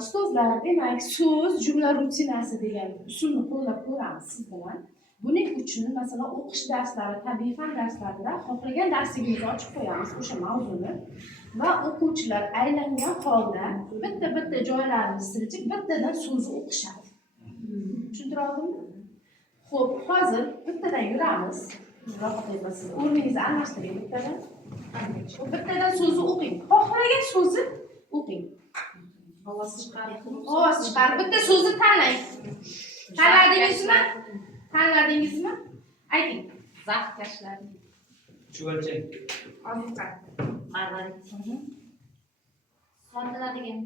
Ustozlar, demak, so'z jumla rutinasi degan usulni qo'llab ko'ramiz siz bilan. Buning uchun masalan o'qish darslari, tabiiy fan darslarida xohlagan darsligimizni ochib qo'yamiz o'sha mavzuni va o'quvchilar aylangan holda bitta joylarini siljib bittadan so'zni o'qishadi. Tushuntira oldimmi? Xo'p, hozir bittadan yuramiz. Rohat etasiz. O'rningizni almashtiring bittadan. Bittadan so'zni o'qing. Xohlagan so'zni o'qing. Ovoz chiqarib bitta so'zni tanlang. Tanladingizmi? Tanladingizmi? Ayting. Zavqkashlar. Chuvalchang. Oziqa. Marvarid. Sotiladigan.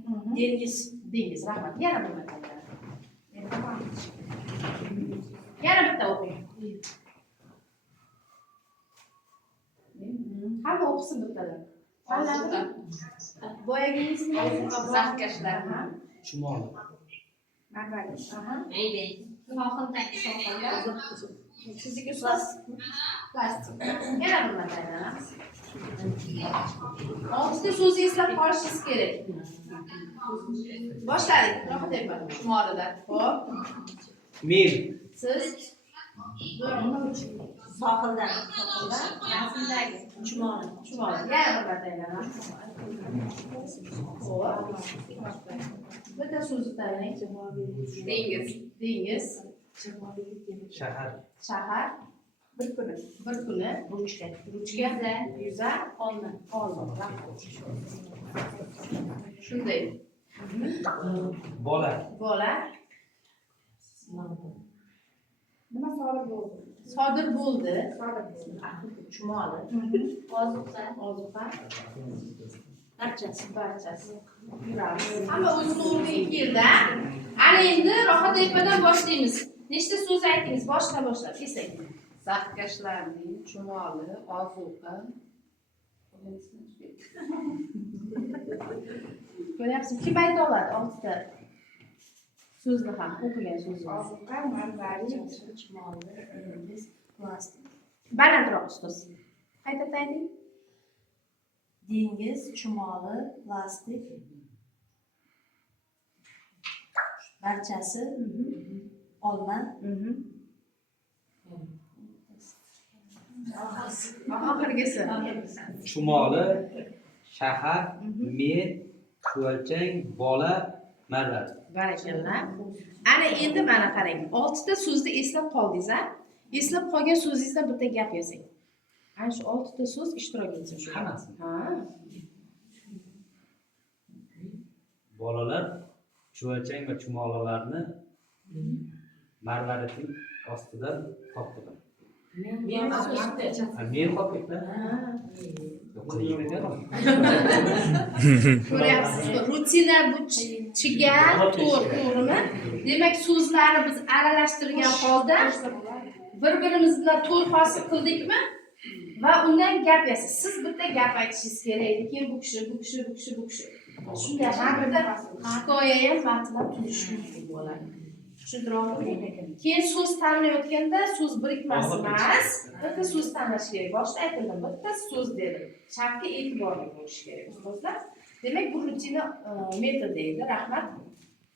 Dengiz, rahmat. Yana bir marta. Yana bitta o'qing. Hamma o'qisin bittadan. Tanladingizmi? Boyagingizmi? Zavqkashlar. Chumoli. Marvarid. Sohildagi sohillar. Sizniki ustoz? Plastik. Yana bir marta. 6 ta so'zni eslab qolishingiz kerak. Boshladik. Rohat aytma. Chumolida. Xo'p. Men. Siz Sohilda. rasmdagi chumoli. Yana bir marta aylanamiz. Xo'p. Bitta so'zni tanlang. Dengiz. Shahar. Bir kuni. Ruchka. Yuza. Olma. Shunday. Bola. Nima sodir bo'ldi? Chumoli. Ozuqa. Barchasi. Yuramiz. Hamma o'zini o'rniga keldi. Ana endi rohat aytmadan boshlaymiz. Nechta so'z aytdingiz? Boshlab eslang. Zavqkashlarning chumoli, ozuqa. Ko'ryapsiz, kim ayta oladi 6 ta so'zni ham o'qigan so'zni? Ozuqa, marvarid, chumoli, dengiz, plastik. Balandroq ustoz. Qayta ayting. Dengiz, chumoli, plastik. Barchasi. Olma. Oxirgisi. Chumoli, shahar, men, chuvalchang, bola, marvarid. Barakallah. Ana endi mana qarang. 6 ta so'zni eslab qoldingiz-a? Eslab qolgan so'zingizdan bitta gap yozing. Ana shu 6 ta so'z ishtirok etsin shu. Hammasi. Ha. Bolalar chuvalchang va chumolilarni marvaridning ostidan topdilar. Men topibman. Ko'ryapsiz, rutina bu chigal, to'g'rimi? Demak, so'zlarni biz aralashtirgan holda bir-birimiz bilan to'y hosil qildikmi? Va undan gap yasiz. Siz bitta gap aytishingiz kerak. Keyin bu kishi. Shunday har birda hikoya ham matnlar tuzish mumkin bo'ladi. Tushuntiryaptimi? Keyin so'z tanlayotganda so'z birikmasi emas, bitta so'z tanlash kerak. Boshida aytildi, bitta so'z dedim. Shartga e'tiborli bo'lish kerak, ustozlar. Demak, bu rutina metodi edi. Rahmat.